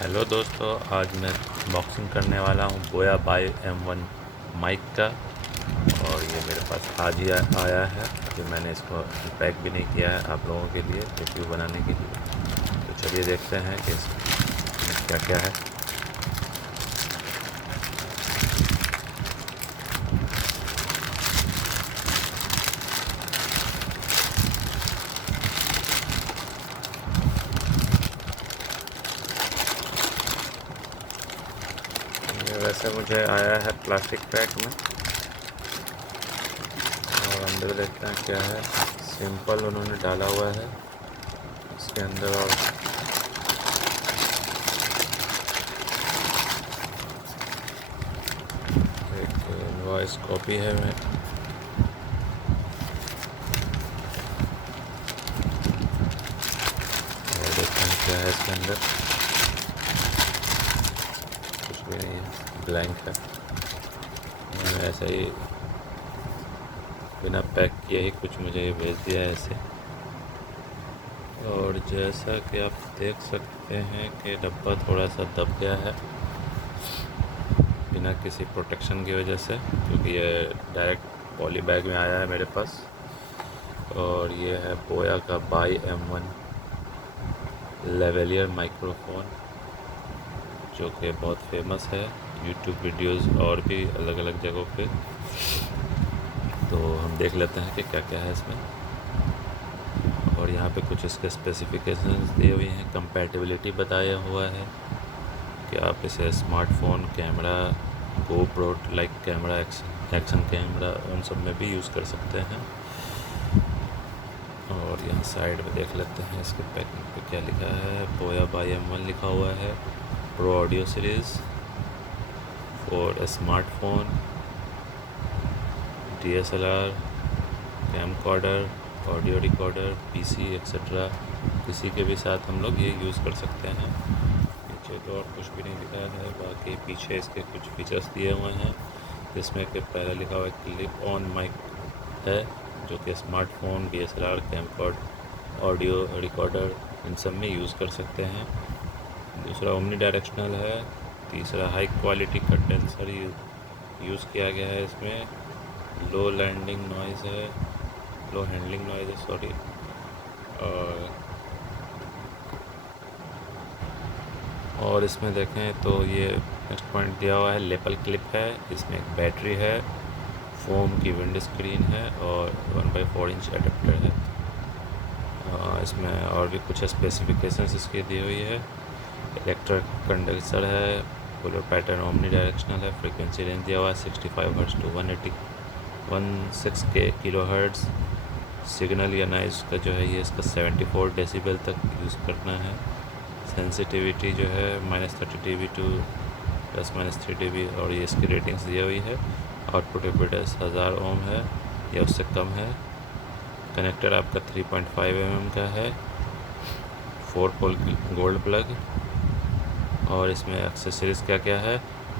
Hello दोस्तों, आज मैं बॉक्सिंग करने वाला हूँ बोया बाई M1 माइक का। और ये मेरे पास आज ही आया है। अभी मैंने इसको पैक भी नहीं किया है आप लोगों के लिए रिव्यू बनाने के लिए। तो चलिए देखते हैं कि इसमें क्या क्या है। ये वैसे मुझे आया है प्लास्टिक पैक में, और अंदर देखते हैं क्या है। सिंपल उन्होंने डाला हुआ है इसके अंदर, और एक इनवॉइस कॉपी है। मैं और देखते हैं क्या है इसके अंदर। कुछ भी नहीं है, ब्लैंक है। उन्होंने ऐसा ही बिना पैक किए ही कुछ मुझे ये भेज दिया है ऐसे। और जैसा कि आप देख सकते हैं कि डब्बा थोड़ा सा दब गया है बिना किसी प्रोटेक्शन की वजह से, क्योंकि ये डायरेक्ट पॉली बैग में आया है मेरे पास। और ये है बोया का बाई M1 लेवलियर माइक्रोफोन, जो कि बहुत फेमस है यूट्यूब वीडियोस और भी अलग अलग जगहों पे। तो हम देख लेते हैं कि क्या क्या है इसमें। और यहाँ पे कुछ इसके स्पेसिफिकेशंस दिए हुए हैं, कंपैटिबिलिटी बताया हुआ है कि आप इसे smartphone camera, GoPro like camera, action camera, उन सब में भी यूज़ कर सकते हैं। और यहाँ साइड में देख लेते हैं इसके पैकिंग पे क्या लिखा है। बोया बाई M1 लिखा हुआ है। Pro audio series for smartphone, DSLR, camcorder, audio recorder, PC etcetera, किसी के भी साथ हम लोग ये यूज़ कर सकते हैं। नीचे तो और कुछ भी नहीं लिखा है, बाकी पीछे इसके कुछ फीचर्स दिए हुए हैं, जिसमें कि पहला लिखा हुआ है क्लिप ऑन माइक है, जो कि स्मार्टफोन, DSLR, कैमकॉर्ड, ऑडियो रिकॉर्डर इन सब में यूज़ कर सकते हैं। दूसरा ओमनी डायरेक्शनल है। तीसरा हाई क्वालिटी कंडेंसर यूज़ किया गया है इसमें। लो लैंडिंग नॉइज़ है, लो हैंडलिंग नॉइज़ है, सॉरी। और इसमें देखें तो ये नेक्स्ट पॉइंट दिया हुआ है, लेपल क्लिप है, इसमें एक बैटरी है, फोम की विंड स्क्रीन है, और 1/4 इंच एडेप्टर है। इसमें और भी कुछ स्पेसिफिकेशंस इसकी दी हुई है। इलेक्ट्रिक कंडेंसर है, पोलर पैटर्न ओमनी डायरेक्शनल है, फ्रीक्वेंसी रेंज दिया हुआ है 65 hertz to 116 kilohertz. Signal या नॉइज़ का जो है ये इसका 74 डेसिबल तक यूज़ करना है। सेंसिटिविटी जो है -30 dB टू ±3 dB, और ये इसकी रेटिंग्स दी हुई है। आउटपुट इम्पीडेंस 1000 ओम है या उससे कम है। कनेक्टर आपका 3.5 mm का है, 4 पोल गोल्ड प्लग। और इसमें एक्सेसरीज़ क्या क्या है,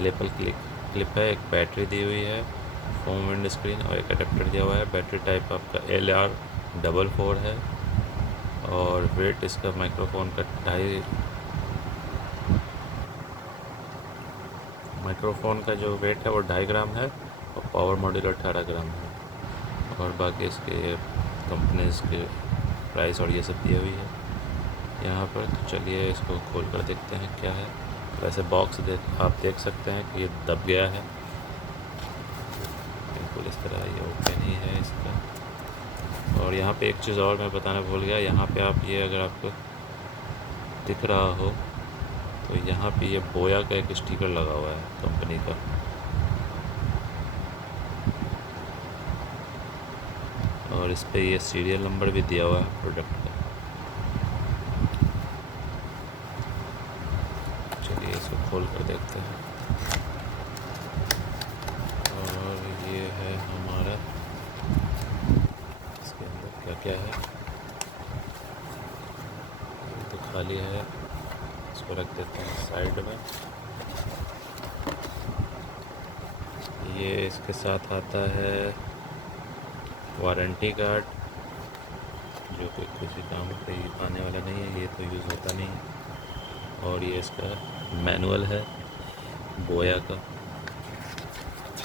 लेपल क्लिप है, एक बैटरी दी हुई है, फोम विंड स्क्रीन और एक अडेप्टर दिया हुआ है। बैटरी टाइप आपका LR44 है। और वेट इसका माइक्रोफोन का माइक्रोफोन का जो वेट है वो 2.5 ग्राम है, और पावर मॉड्यूल 18 ग्राम है। और बाकी इसके कंपनीज के प्राइस और ये सब दी हुई है यहाँ पर। तो चलिए इसको खोल कर देखते हैं क्या है। वैसे बॉक्स आप देख सकते हैं कि ये दब गया है बिल्कुल इस तरह, ये ओपन ही है इसका। और यहाँ पे एक चीज़ और मैं बताना भूल गया, यहाँ पे आप ये अगर आपको दिख रहा हो तो यहाँ पे ये बोया का एक स्टिकर लगा हुआ है कंपनी का। और इस पे ये सीरियल नंबर भी दिया हुआ है प्रोडक्ट का। चलिए इसको खोल कर देखते हैं। और ये है हमारा, इसके अंदर क्या क्या है। ये तो खाली है, इसको रख देते हैं साइड में। ये इसके साथ आता है वारंटी कार्ड, जो कि किसी काम पे आने वाला नहीं है, ये तो यूज़ होता नहीं है। और ये इसका मैनुअल है बोया का।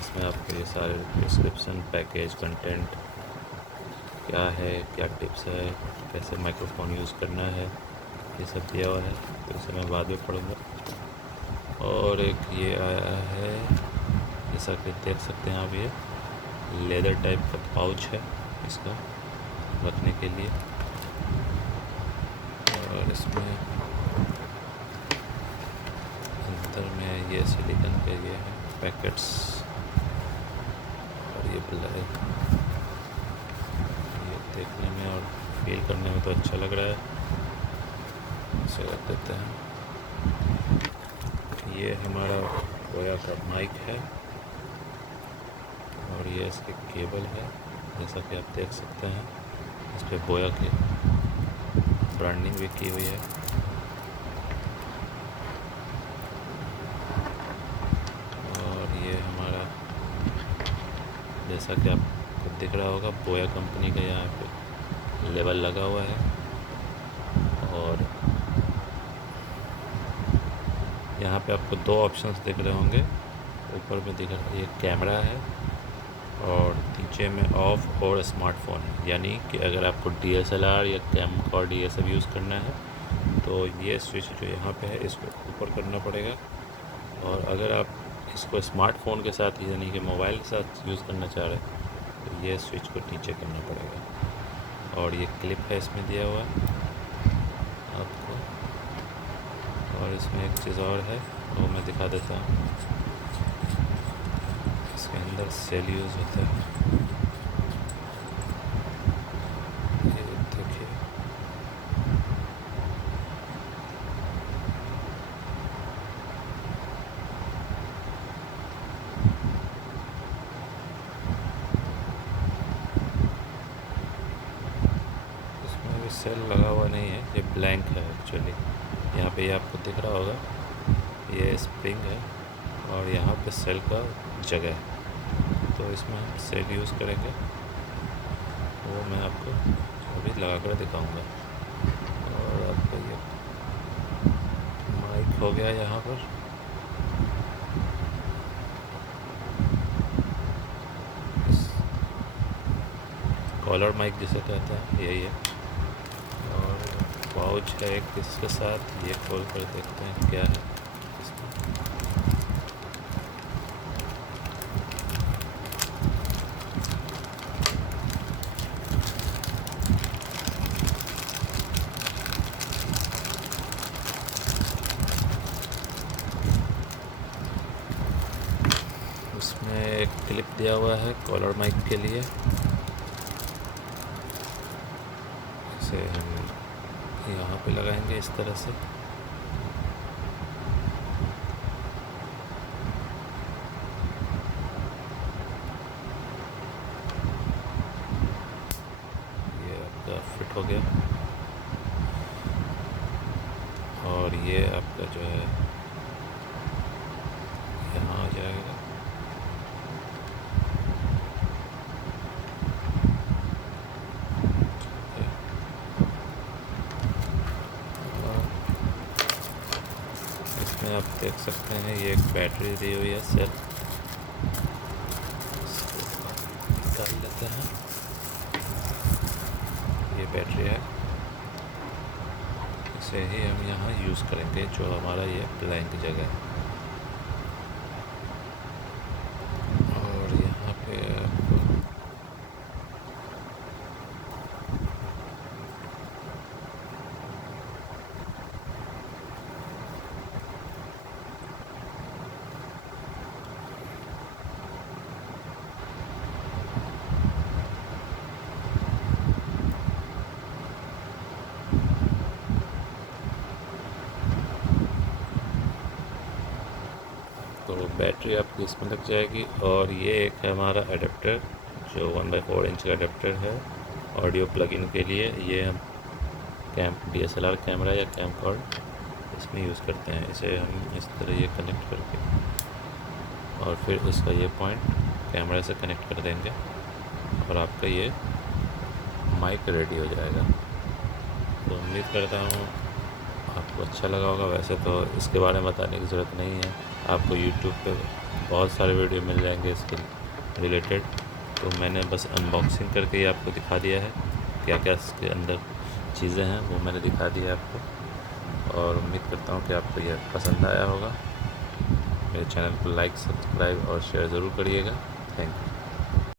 इसमें आपको ये सारे डिस्क्रिप्शन, पैकेज, कंटेंट क्या है, क्या टिप्स है, कैसे माइक्रोफोन यूज़ करना है, ये सब दिया हुआ है। तो इसे मैं बाद में पढ़ूँगा। और एक ये आया है, जैसा कि देख सकते हैं आप, ये लेदर टाइप का पाउच है इसका रखने के लिए। और इसमें अंदर में ये सिलिकॉन के ये है पैकेट्स, और ये ब्लैक, ये देखने में और फील करने में तो अच्छा लग रहा है। इसे रख देते हैं। ये हमारा बोया का माइक है और ये इसके केबल है, जैसा कि आप देख सकते हैं। इस पर बोया की ब्रांडिंग भी की हुई है। और ये हमारा, जैसा कि आपको दिख रहा होगा, बोया कंपनी का यहाँ पे लेबल लगा हुआ है। और यहाँ पे आपको दो ऑप्शंस दिख रहे होंगे। ऊपर में दिख रहा है ये कैमरा है और नीचे में ऑफ और स्मार्टफोन है। यानी कि अगर आपको DSLR या कैमकॉर्ड ये सब यूज़ करना है तो ये स्विच जो यहाँ पे है इसको ऊपर करना पड़ेगा। और अगर आप इसको स्मार्टफोन के साथ यानी कि मोबाइल के साथ यूज़ करना चाह रहे हैं तो ये स्विच को नीचे करना पड़ेगा। और ये क्लिप है इसमें दिया हुआ आपको। और इसमें एक चीज़ और है वो मैं दिखा देता हूँ। इसके अंदर सेल यूज़ होता है, ये देखिए। इसमें भी सेल लगा हुआ नहीं है, ये ब्लैंक है एक्चुअली। यहाँ पे ये आपको दिख रहा होगा, ये स्प्रिंग है और यहाँ पे सेल का जगह है। तो इसमें हम सेल यूज़ करेंगे, वो मैं आपको अभी लगा कर दिखाऊंगा। और आपका ये माइक हो गया यहाँ पर। कॉलर माइक जिसे कहते हैं यही है। और पाउच है एक इसके साथ, ये खोल कर देखते हैं क्या है इसमें। इसमें एक क्लिप दिया हुआ है कॉलर माइक के लिए। इसे हम यहाँ पे लगाएंगे इस तरह से। ये आपका फिट हो गया। और ये आपका जो है यहाँ आ जाएगा। इसमें आप देख सकते हैं ये एक बैटरी दी हुई है सेल। इसको निकाल लेते हैं, ये बैटरी है। इसे ही हम यहाँ यूज़ करेंगे जो हमारा ये ब्लैंक जगह है। और यहाँ पे आपको तो बैटरी आपकी इसमें लग जाएगी। और ये एक है हमारा एडेप्टर, जो 1/4 इंच का एडेप्टर है ऑडियो प्लगइन के लिए। ये हम DSLR कैमरा या कैमकॉर्ड इसमें यूज़ करते हैं। इसे हम इस तरह ये कनेक्ट करके और फिर इसका ये पॉइंट कैमरा से कनेक्ट कर देंगे और आपका ये माइक रेडी हो जाएगा। तो उम्मीद करता हूँ आपको अच्छा लगा होगा। वैसे तो इसके बारे में बताने की ज़रूरत नहीं है, आपको यूट्यूब पे बहुत सारे वीडियो मिल जाएंगे इसके रिलेटेड। तो मैंने बस अनबॉक्सिंग करके ही आपको दिखा दिया है, क्या क्या इसके अंदर चीज़ें हैं वो मैंने दिखा दिया आपको। और उम्मीद करता हूँ कि आपको यह पसंद आया होगा। मेरे चैनल को लाइक, सब्सक्राइब और शेयर ज़रूर करिएगा। Thank you.